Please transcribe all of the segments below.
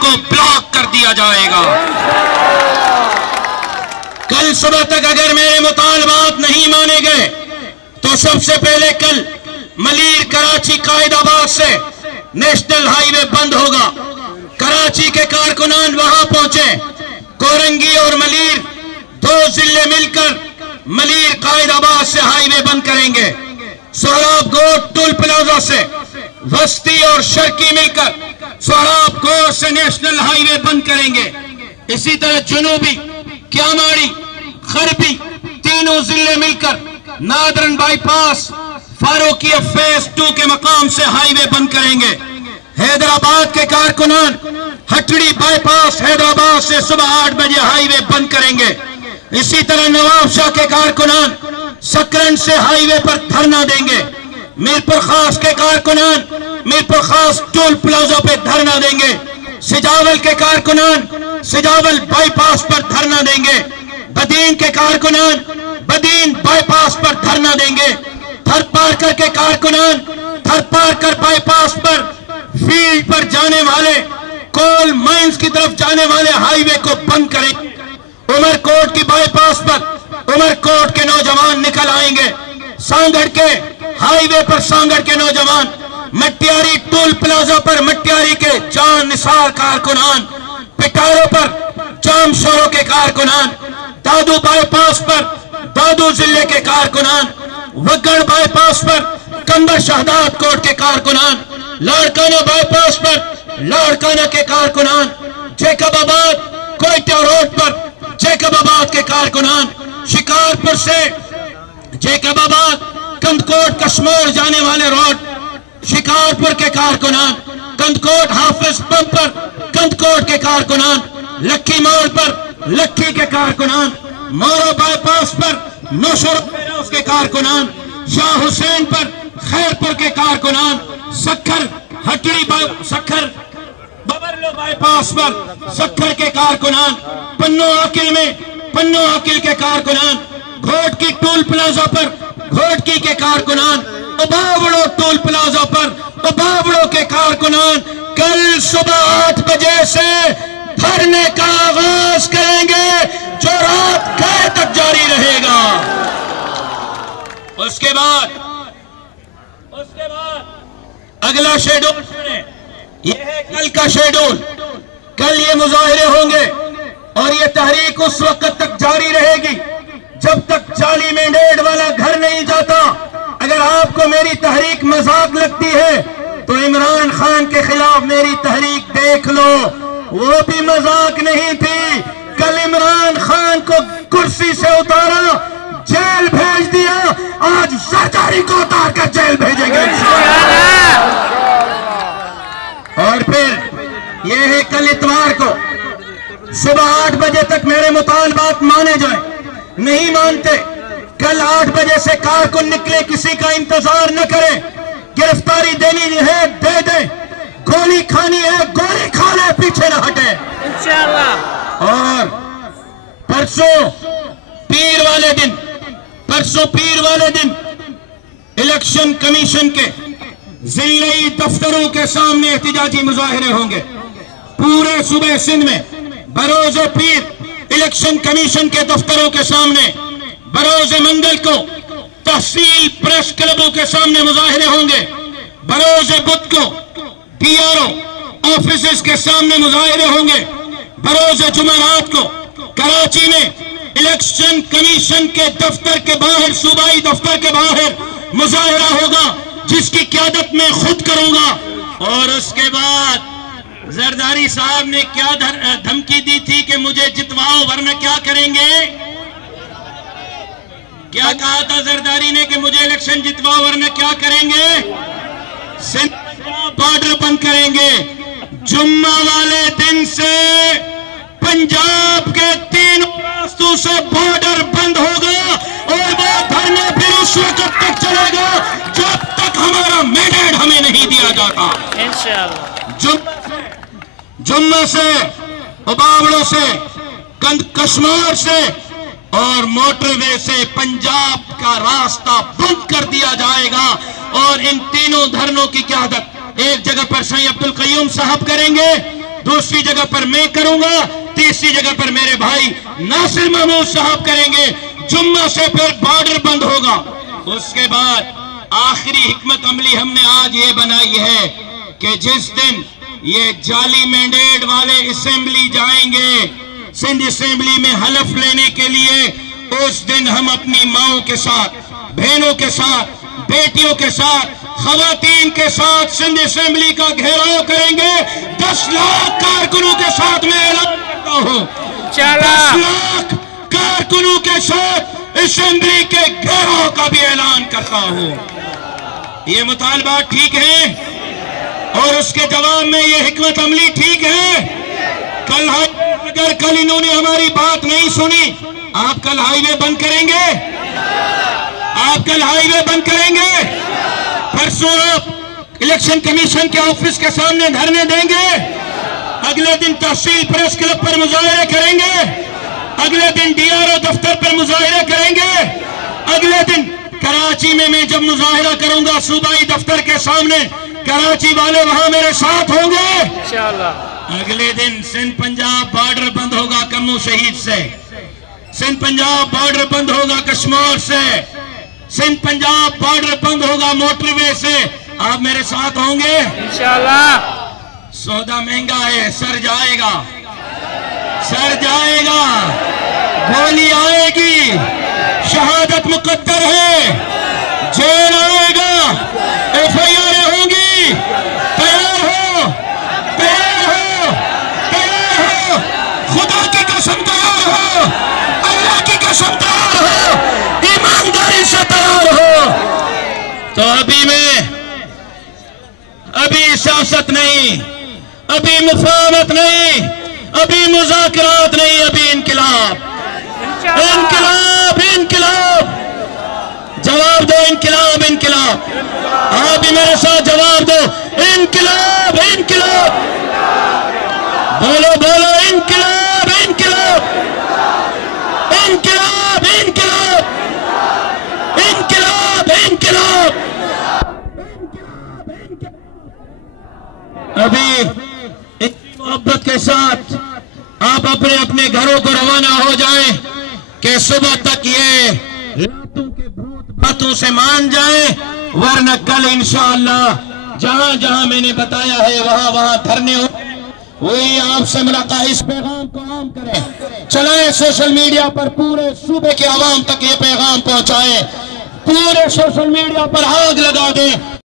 को ब्लॉक कर दिया जाएगा। कल सुबह तक अगर मेरे मुतालबात नहीं माने गए तो सबसे पहले कल मलीर कराची कायदाबाद से नेशनल हाईवे बंद होगा। कराची के कारकुनान वहां पहुंचे, कोरंगी और मलीर दो जिले मिलकर मलीर कायदाबाद से हाईवे बंद करेंगे। सोहराब गोट टोल प्लाजा से वस्ती और शर्की मिलकर सोहराब गोट से नेशनल हाईवे बंद करेंगे। इसी तरह जुनूबी, क्यामाड़ी, खरबी तीनों जिले मिलकर नादरन बाईपास, फारूकिया फेज 2 के मकाम से हाईवे बंद करेंगे। हैदराबाद के कारकुनान हटड़ी बाईपास हैदराबाद से सुबह 8 बजे हाईवे बंद करेंगे। इसी तरह नवाब शाह के कारकुनान सकरन से हाईवे पर धरना देंगे। मीरपुर खास के कारकुनान मीरपुर खास टोल प्लाजा पे धरना देंगे। सिजावल के कारकुनान सिजावल बाईपास पर धरना देंगे। बदीन के कारकुनान बदीन बाईपास पर धरना देंगे। थरपारकर के कारकुनान थरपारकर बाईपास पर फील्ड पर जाने वाले कोल माइंस की तरफ जाने वाले हाईवे को बंद करेंगे। उमरकोट की बाईपास पर उमरकोट के नौजवान निकल आएंगे। सांगड़ के हाईवे पर सांगड़ के नौजवान, मटियारी टोल प्लाजा पर मटियारी के जान निसार कारकुनान, पिटारो पर जामशोरों के कारकुनान, दादू बाईपास पर दादू जिले के कारकुनान, वगड़ बाईपास पर कंबर शहदाद कोट के कारकुनान, लाड़काना बाईपास पर लाड़काना के कारकुनान, जैकबाबाद कोयटा रोड पर जैकबाबाद के कारकुनान, शिकारपुर से जैकबाबाद कंदकोट कश्मीर जाने वाले रोड शिकारपुर के कारकुनान, कंदकोट हाफिज पंप पर कंदकोट के कारकुनान, लक्की मोड़ पर लक्की के कारकुनान, मोरो बाईपास पर नौशर के कारकुनान, शाह हुसैन पर खैरपुर के कारकुनान, सक्खर हटड़ी सक्खर बबरलो बाईपास पर सक्खर के कारकुनान, पन्नो आकिल में पन्नो आकिल के कारकुनान, घोटकी टोल प्लाजा पर घोटकी के कारकुनान, बावड़ो टोल प्लाजा पर बावड़ो के कारकुनान कल सुबह 8 बजे से धरने का आगाज करेंगे जो रात गए तक जारी रहेगा। उसके बाद अगला शेड्यूल यह है कल का शेड्यूल। कल ये मुजाहिरे होंगे और ये तहरीक उस वक्त तक जारी रहेगी जब तक जाली मैंडेट वाला घर नहीं जाता। अगर आपको मेरी तहरीक मजाक लगती है तो इमरान खान के खिलाफ मेरी तहरीक देख लो, वो भी मजाक नहीं थी। कल इमरान खान को कुर्सी से उतारा, जेल भेज दिया, आज सरकारी को उतार कर जेल भेजेंगे। और फिर यह है कल इतवार को सुबह 8 बजे तक मेरे मुतालबात माने जाए। नहीं मानते कल 8 बजे से कारकुन निकले, किसी का इंतजार न करें। गिरफ्तारी देनी है दे दे, गोली खानी है गोली खा ले, पीछे न हटे इंशाअल्लाह। और परसों पीर वाले दिन इलेक्शन कमीशन के जिले दफ्तरों के सामने एहतिजाजी मुजाहिरे होंगे। पूरे सूबे सिंध में बरोज पीर इलेक्शन कमीशन के दफ्तरों के सामने, बरोज मंगल को तहसील प्रेस क्लबों के सामने मुजाहिरे होंगे। बरोज बुध को PRO ऑफिस के सामने मुजाहिरे होंगे। बरोज जुमेरात को कराची में इलेक्शन कमीशन के दफ्तर के बाहर, सूबाई दफ्तर के बाहर मुजाहिरा होगा जिसकी क़यादत मैं खुद करूंगा। और उसके बाद जरदारी साहब ने क्या धमकी दी थी कि मुझे जितवाओ वरना क्या करेंगे। क्या कहा था जरदारी ने कि मुझे इलेक्शन जितवाओ वरना क्या करेंगे। सिंध बॉर्डर बंद करेंगे। जुम्मा वाले दिन से पंजाब के 3 रास्तों से बॉर्डर बंद होगा और वो धरना फिर उस वक्त तक चलेगा जब तक हमारा मैंडेट हमें नहीं दिया जाता। इंशाअल्लाह जुम्मा से, बावड़ों से, कश्मीर से और मोटरवे से पंजाब का रास्ता बंद कर दिया जाएगा। और इन तीनों धरनों की क़यादत एक जगह पर सईद अब्दुल कय्यूम साहब करेंगे, दूसरी जगह पर मैं करूंगा, तीसरी जगह पर मेरे भाई नासिर महमूद साहब करेंगे। जुम्मा से फिर बॉर्डर बंद होगा। उसके बाद आखिरी हिकमत अमली हमने आज ये बनाई है कि जिस दिन ये जाली मैंडेट वाले असेंबली जाएंगे, सिंध असेंबली में हलफ लेने के लिए, उस दिन हम अपनी माओं के साथ, बहनों के साथ, बेटियों के साथ, खवातीन के साथ सिंध असेंबली का घेराव करेंगे। 10 लाख कारकुनों के साथ मैं ऐलान करता हूं, 10 लाख कारकुनों के साथ असेंबली के घेराव का भी ऐलान करता हूं। ये मुतालबा ठीक है और उसके जवाब में ये हिकमत अमली ठीक है। कल अगर कल इन्होंने हमारी बात नहीं सुनी, आप कल हाईवे बंद करेंगे, आप कल हाईवे बंद करेंगे। परसों आप इलेक्शन कमीशन के ऑफिस के सामने धरने देंगे। अगले दिन तहसील प्रेस क्लब पर मुजाहिरे करेंगे। अगले दिन डीआरओ दफ्तर पर मुजाहिरा करेंगे। अगले दिन कराची में मैं जब मुजाहिरा करूंगा सूबाई दफ्तर के सामने, कराची वाले वहां मेरे साथ होंगे इंशाअल्लाह। अगले दिन सिंध पंजाब बॉर्डर बंद होगा कम्मू शहीद से, सिंध पंजाब बॉर्डर बंद होगा कश्मीर से, सिंध पंजाब बॉर्डर बंद होगा मोटरवे से। आप मेरे साथ होंगे इंशाअल्लाह। सौदा महंगा है, सर जाएगा, सर जाएगा, गोली आएगी, शहादत मुकद्दर है, जेल आएगा, FIR होंगी। तैयार हो, तैयार हो, तैयार हो, खुदा की कसम तैयार हो, अल्लाह की कसम तैयार हो, ईमानदारी से तैयार हो। तो अभी सियासत नहीं, अभी मुफावमत नहीं, अभी मुज़ाकरात नहीं, अभी इनकिलाब, इनकिलाब, इनकिलाब। जवाब दो इनकिलाब, इनकिलाब। आप भी मेरे साथ जवाब दो, इनकिलाब, इनकिलाब। बोलो बोलो इनकिलाब, इनकिलाब, इनकिलाब, इनकिलाब, इनकिलाब, इनकिलाब। अभी मोहब्बत के साथ आप अपने अपने घरों को रवाना हो जाएं कि सुबह तक ये रातों के भूत बातों से मान जाए, वरना कल इंशाअल्लाह जहां जहां मैंने बताया है वहां वहां धरने हो। वही आपसे मुलाकात, इस पैगाम को आम करें, चलाएं सोशल मीडिया पर, पूरे सूबे के आवाम तक ये पैगाम पहुंचाएं, पूरे सोशल मीडिया पर आग लगा दें।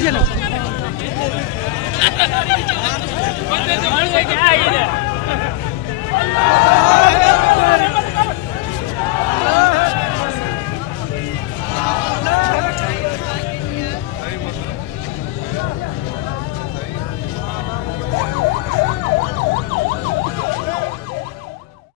चलो